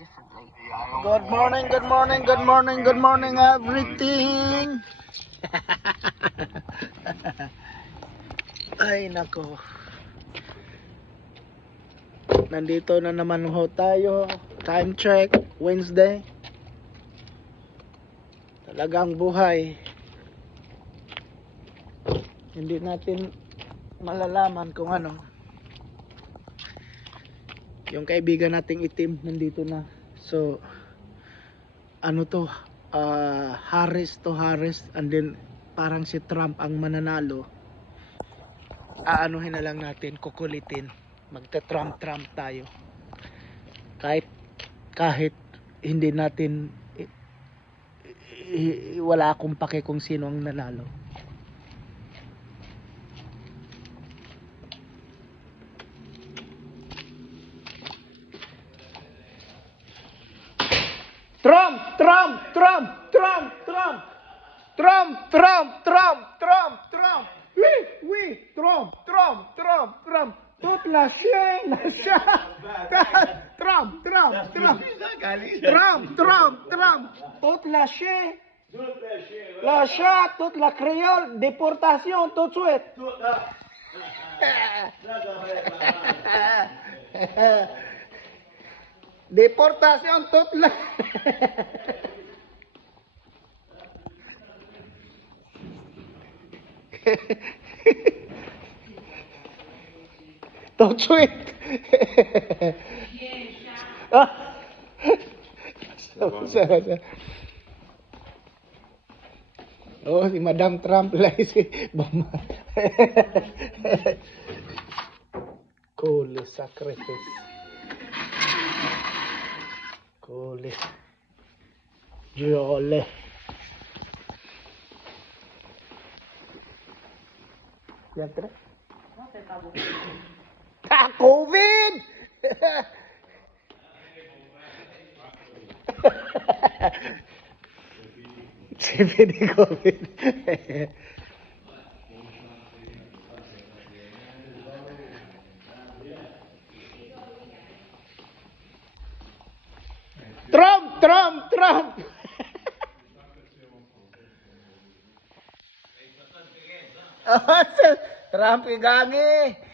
Good morning, good morning, good morning, good morning, everything. Ay, nako. Nandito na naman ho tayo. Time check, Wednesday. Talagang buhay. Hindi natin malalaman kung ano. Yung kaibigan nating itim nandito na. So ano to, Harris to Harris, and then parang si Trump ang mananalo. Aanuhin na lang natin, kukulitin. Magta-Trump tayo. Kahit hindi natin wala akong pake kung sino ang nanalo. Trump. Oui, Trump. Toute la chaîne, Trump. Toute la chaîne, toute la créole, déportation tout de suite. Déportation toute la... Tout de suite. Oh, si Madam Trump lah si Bama. Cool sacrifice. Cool. Jole. Yan tre. COVID! CPD COVID. Trump! Trump igangi.